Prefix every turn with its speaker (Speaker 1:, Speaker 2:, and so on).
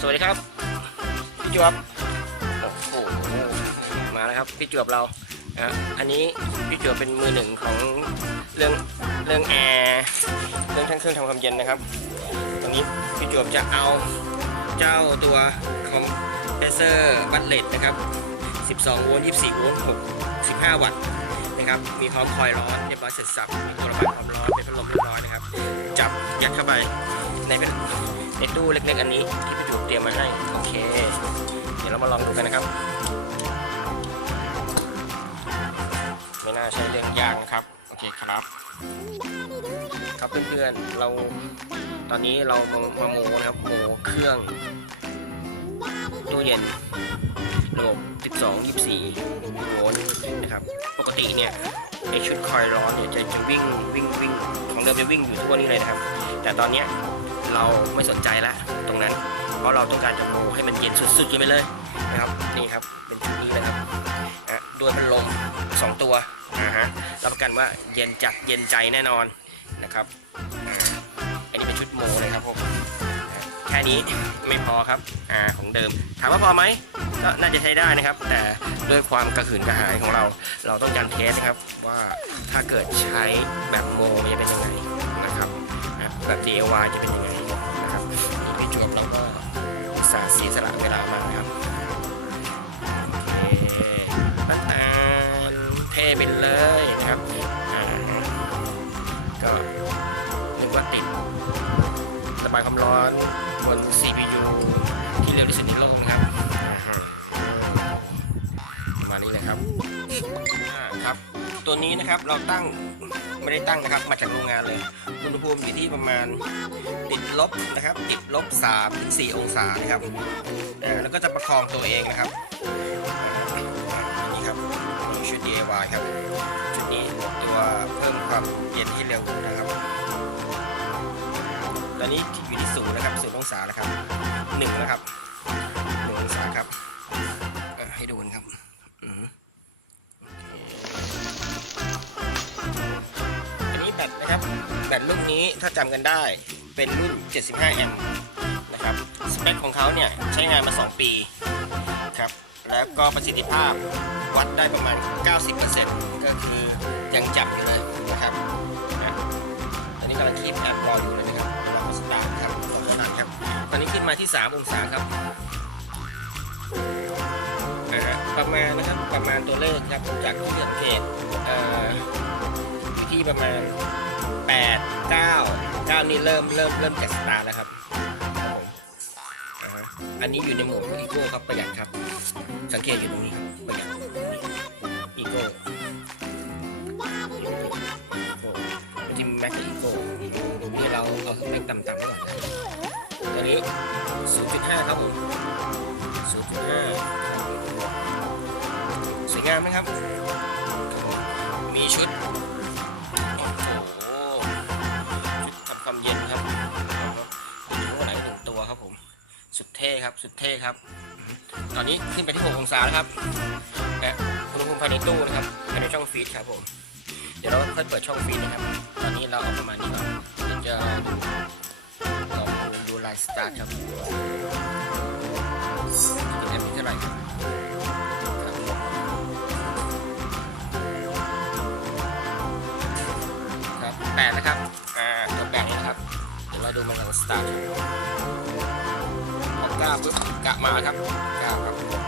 Speaker 1: สวัสดีครับ พี่จวบโอ้โหมาแล้วครับ พี่จวบเราอะอันนี้พี่จวบเป็นมือหนึ่งของเรื่องเรื่องแอร์เรื่องทั้งเครื่องทำความเย็นนะครับตรงนี้พี่จวบจะเอาเจ้าตัวคอมเพรสเซอร์บัตเลตนะครับ 12 โวลต์ 24 โวลต์ 65 วัตต์ นะครับ มีพร้อมคอยร้อนเรียบร้อยเสร็จสับ มีตัวระบายความร้อนเป็นพัดลมเรียบร้อยนะครับ จับยัดเข้าไปในเป็นในตู้เล็กๆอันนี้ที่พี่จูเตรียมมาให้โอเค เดี๋ยวเรามาลองดูกันนะครับ ไม่น่าใช่เรื่องยากนะครับ โอเคครับ ครับเพื่อนๆเราตอนนี้เรามามโมนะครับโมเครื่อง เย็นระบบ12 24โวลต์นะครับ ปกติเนี่ยในชุดคอยล์ร้อนเนี่ยจะจะวิ่งวิ่งวิ่งของเดิมจะวิ่งอยู่ทั่วนี้เลยนะครับ แต่ตอนเนี้ยเราไม่สนใจละตรงนั้น เพราะเราต้องการจะโมให้มันเย็นสุดๆกันไปเลยนะครับนี่ครับเป็นชุดนี้นะครับอะด้วยพัดลม2ตัวอ่าฮะรับประกันว่าเย็นจัดเย็นใจแน่นอนนะครับ ค่นี้ไม่พอครับอ่าของเดิม ถามว่าพอไหมก็น่าจะใช้ได้นะครับ แต่ด้วยความกระหืนกระหายของเรา เราต้องการเทสนะครับว่าถ้าเกิดใช้แบบโมจะเป็นยังไงนะครับแบบ DIY จะเป็นยังไงนะครับนี่พี่จวบเราก็อุตสาห์เสียสละเวลามากนะครับโอเคปัดตานเทไปเลยนะครับก็นึกว่าติดระบายความร้อน บน CPU ที่เร็วที่สุดในโลกนะครับประมาณนี้เลยครับครับ ตัวนี้นะครับเราตั้งไม่ได้ตั้งนะครับ มาจากโรงงานเลย อุณหภูมิอยู่ที่ประมาณติดลบนะครับติดลบ3ถึง4องศานะครับแล้วก็จะประคองตัวเองนะครับนนี้ครับชุด DIY ครับชุดนี้ตัวเพิ่มความเย็นที่เร็วนะครับ ตอนนี้อยู่ที่ศูนย์นะครับศูนย์องศาแล้วครับหนึ่งนะครับหนึ่งองศาครับให้ดูนะครับอันนี้แบตนะครับแบตรุ่นนี้ถ้าจำกันได้เป็นรุ่น 75 แอมป์นะครับสเปคของเขาเนี่ยใช้งานมา 2 ปีครับแล้วก็ประสิทธิภาพวัดได้ประมาณ 90%ก็คือยังจับอยู่เลยนะครับนะตอนนี้กำลังคีบแอปรออยู่นะ ตอนนี้ขึ้นมาที่ 3 องศาครับประมาณนะครับประมาณตัวเลขครับจากที่สังเกตเอ่ออยู่ที่ประมาณ 8 9 9 นี่เริ่มเริ่มเริ่มจากสตาร์แล้วครับอันนี้อยู่ในโหมดอีโก้ครับประหยัดครับ สังเกตอยู่ตรงนี้ประหยัดอีโก้มันจะมีแม็กกับอีโก้นี่เราเอาสเปคต่ำๆก่อนนะ ตอนนี้ 0.5 ครับผม 0.5 สวยงามนะครับ มีชุดโอ้โหชุดทำความเย็นครับมีทั้งหมดไหนหนึ่งตัวครับผม สุดเท่ครับ สุดเท่ครับ ตอนนี้ขึ้นไปที่ 6 องศาแล้วครับและอุณหภูมิภายในตู้นะครับภายในช่องฟีดครับผม เดี๋ยวเราค่อยเปิดช่องฟีดนะครับ ตอนนี้เราเอาประมาณนี้ก่อนายสตาร์ทครับจะแอมมีเท่าไหร่ครับครับแปดนะครับ อ่าตัวแปดนี่นะครับ เดี๋ยวเราดูมันกำลังสตาร์ทครับพอกล้าปุ๊บกะมาครับกล้าครับ